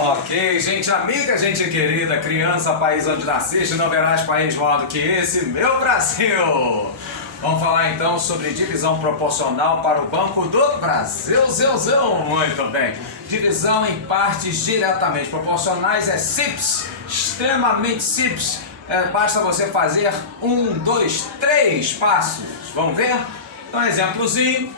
Ok, gente amiga, gente querida, criança, país onde nasceste, não verás país maior do que esse, meu Brasil! Vamos falar então sobre divisão proporcional para o Banco do Brasil. Muito bem. Divisão em partes diretamente proporcionais é simples, extremamente simples. Basta você fazer 1, 2, 3 passos. Vamos ver? Então, exemplozinho.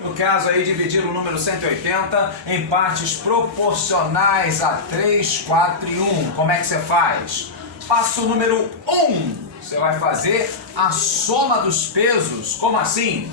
No caso aí, dividir o número 180 em partes proporcionais a 3, 4 e 1. Como é que você faz? Passo número 1. Você vai fazer a soma dos pesos. Como assim?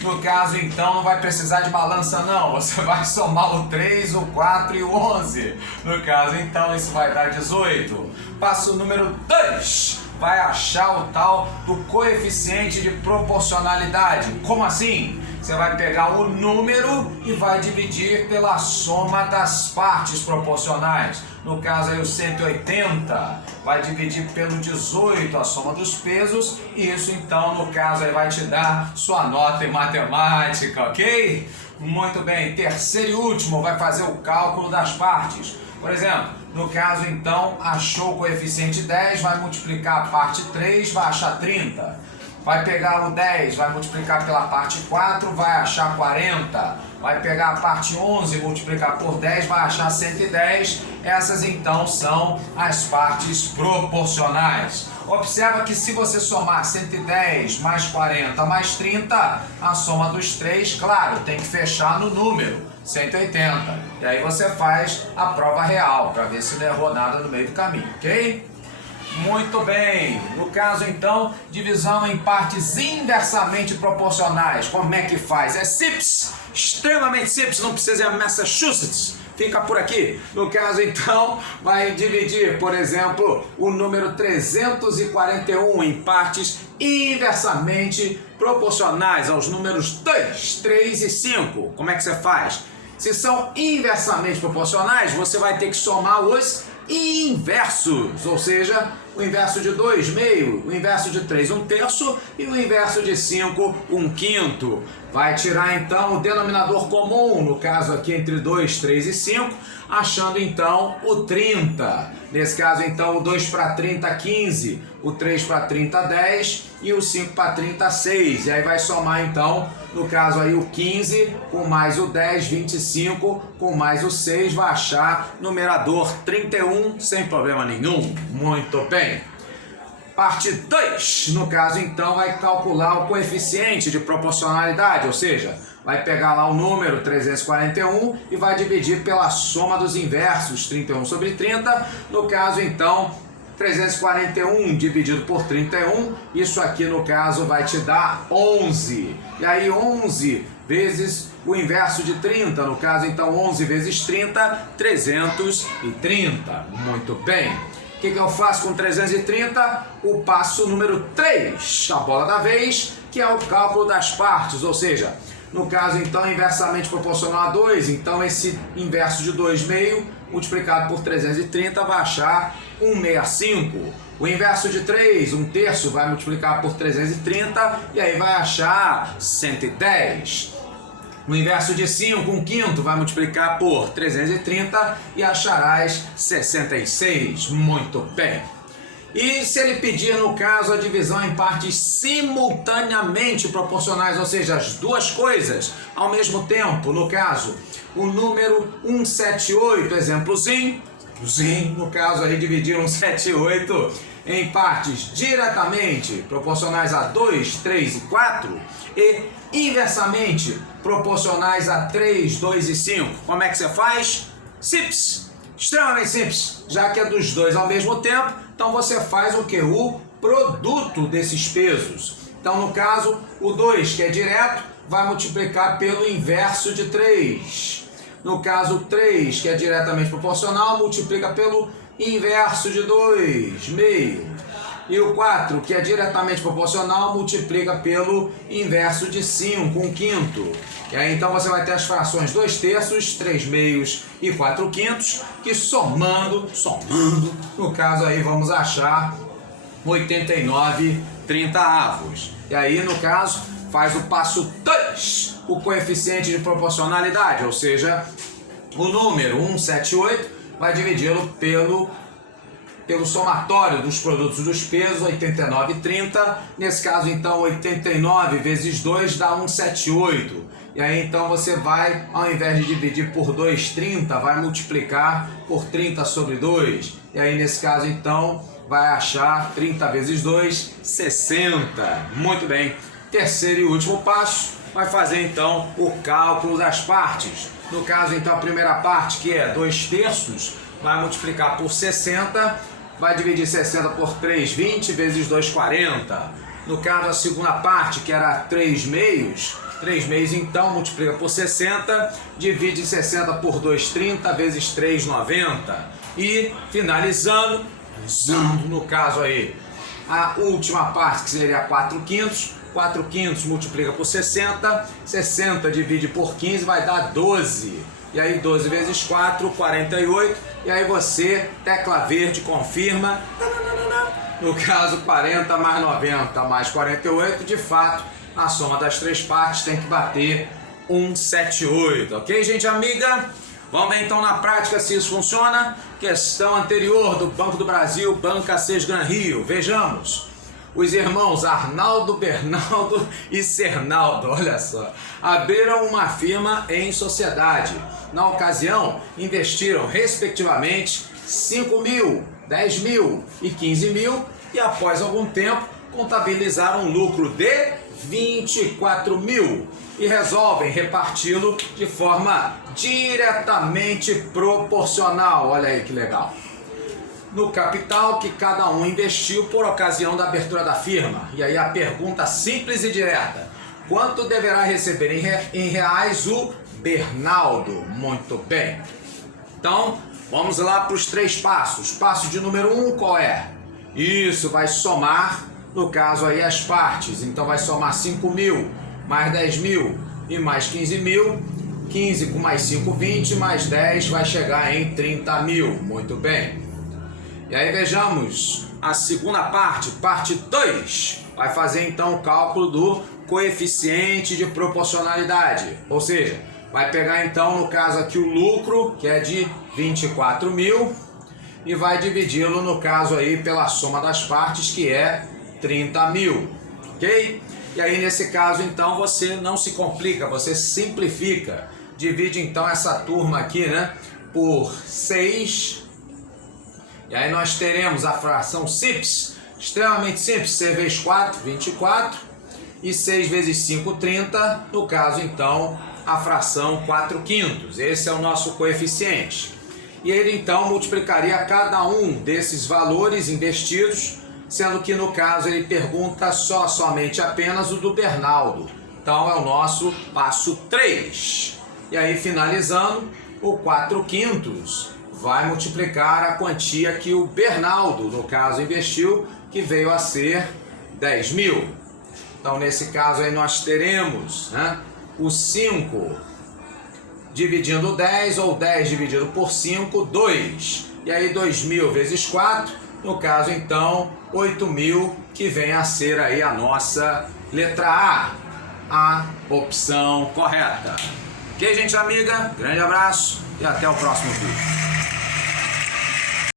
No caso, então, não vai precisar de balança, não. Você vai somar o 3, o 4 e o 11. No caso, então, isso vai dar 18. Passo número 2. Vai achar o tal do coeficiente de proporcionalidade. Como assim? Você vai pegar o número e vai dividir pela soma das partes proporcionais. No caso aí o 180 vai dividir pelo 18 a soma dos pesos. E isso então no caso aí vai te dar sua nota em matemática, ok? Muito bem, terceiro e último vai fazer o cálculo das partes. Por exemplo, no caso então achou o coeficiente 10, vai multiplicar a parte 3, vai achar 30. Vai pegar o 10, vai multiplicar pela parte 4, vai achar 40. Vai pegar a parte 11, multiplicar por 10, vai achar 110. Essas então são as partes proporcionais. Observa que se você somar 110 mais 40 mais 30, a soma dos três, claro, tem que fechar no número 180. E aí você faz a prova real, para ver se não errou nada no meio do caminho, ok? Muito bem, no caso então, divisão em partes inversamente proporcionais, como é que faz? É simples, extremamente simples, não precisa ir a Massachusetts, fica por aqui. No caso então, vai dividir, por exemplo, o número 341 em partes inversamente proporcionais aos números 2, 3 e 5. Como é que você faz? Se são inversamente proporcionais, você vai ter que somar os inversos, ou seja, o inverso de 2, meio, o inverso de 3, 1/3 e o inverso de 5, 1/5. Vai tirar então o denominador comum, no caso aqui entre 2, 3 e 5, achando então o 30. Nesse caso então o 2 para 30, 15, o 3 para 30, 10 e o 5 para 30, 6. E aí vai somar então, no caso aí o 15 com mais o 10, 25 com mais o 6, vai achar numerador 31 sem problema nenhum. Muito bem. Parte 2, no caso então vai calcular o coeficiente de proporcionalidade, ou seja, vai pegar lá o número 341 e vai dividir pela soma dos inversos, 31 sobre 30, no caso então 341 dividido por 31, isso aqui no caso vai te dar 11, e aí 11 vezes o inverso de 30, no caso então 11 vezes 30, 330, muito bem. O que eu faço com 330? O passo número 3, a bola da vez, que é o cálculo das partes, ou seja, no caso então inversamente proporcional a 2, então esse inverso de 2 meio multiplicado por 330 vai achar 165. O inverso de 3, 1/3, vai multiplicar por 330 e aí vai achar 110. O inverso de 5, 1/5, vai multiplicar por 330 e acharás 66. Muito bem. E se ele pedir, no caso, a divisão em partes simultaneamente proporcionais, ou seja, as duas coisas ao mesmo tempo, no caso, o número 178, exemplozinho, no caso aí dividir 178 em partes diretamente proporcionais a 2, 3 e 4 e inversamente proporcionais a 3, 2 e 5. Como é que você faz? Simples, extremamente simples, já que é dos dois ao mesmo tempo, então você faz o que? O produto desses pesos. Então no caso, o 2 que é direto vai multiplicar pelo inverso de 3. No caso, o 3 que é diretamente proporcional multiplica pelo inverso de 2, meio. E o 4, que é diretamente proporcional, multiplica pelo inverso de 5, 1/5. E aí então você vai ter as frações 2/3, 3 meios e 4/5, que somando, no caso aí vamos achar 89/30. E aí no caso faz o passo 2, o coeficiente de proporcionalidade, ou seja, o número 178, vai dividi-lo pelo somatório dos produtos dos pesos, 89,30. Nesse caso, então, 89 vezes 2 dá 178. E aí, então, você vai, ao invés de dividir por 2,30, vai multiplicar por 30 sobre 2. E aí, nesse caso, então, vai achar 30 vezes 2, 60. Muito bem. Terceiro e último passo, vai fazer, então, o cálculo das partes. No caso, então, a primeira parte, que é 2/3, vai multiplicar por 60, vai dividir 60 por 3, 20 vezes 2, 40. No caso, a segunda parte, que era 3/2, 3/2 então multiplica por 60, divide 60 por 2, 30 vezes 3, 90. E finalizando, no caso aí, a última parte, que seria 4/5, 4/5 multiplica por 60, 60 divide por 15 vai dar 12. E aí 12 vezes 4, 48. E aí você, tecla verde, confirma. No caso, 40 mais 90 mais 48, de fato, a soma das três partes tem que bater 178. Ok, gente amiga? Vamos ver então na prática se isso funciona. Questão anterior do Banco do Brasil, Banca Sesgran Rio. Vejamos. Os irmãos Arnaldo, Bernaldo e Cernaldo, olha só, abriram uma firma em sociedade. Na ocasião, investiram respectivamente 5 mil, 10 mil e 15 mil e após algum tempo contabilizaram um lucro de 24 mil e resolvem reparti-lo de forma diretamente proporcional. Olha aí que legal. No capital que cada um investiu por ocasião da abertura da firma. E aí a pergunta simples e direta: quanto deverá receber em reais o Bernaldo? Muito bem. Então, vamos lá para os três passos. Passo de número 1, qual é? Isso, vai somar, no caso aí, as partes. Então vai somar 5 mil, mais 10 mil e mais 15 mil. 15 com mais 5, 20, mais 10 vai chegar em 30 mil. Muito bem. E aí vejamos a segunda parte, parte 2. Vai fazer então o cálculo do coeficiente de proporcionalidade. Ou seja, vai pegar então, no caso aqui, o lucro, que é de 24 mil, e vai dividi-lo, no caso aí, pela soma das partes, que é 30 mil. Ok? E aí nesse caso então você não se complica, você simplifica. Divide então essa turma aqui, né, por 6. E aí nós teremos a fração simples, extremamente simples, 6 vezes 4, 24, e 6 vezes 5, 30, no caso então a fração 4/5, esse é o nosso coeficiente. E ele então multiplicaria cada um desses valores investidos, sendo que no caso ele pergunta somente apenas o do Bernaldo. Então é o nosso passo 3. E aí finalizando, o 4/5 vai multiplicar a quantia que o Bernaldo, no caso, investiu, que veio a ser 10 mil. Então, nesse caso aí nós teremos, né, o 5 dividindo 10, ou 10 dividido por 5, 2. E aí 2 mil vezes 4, no caso, então, 8 mil, que vem a ser aí a nossa letra A opção correta. Ok, gente amiga? Grande abraço e até o próximo vídeo.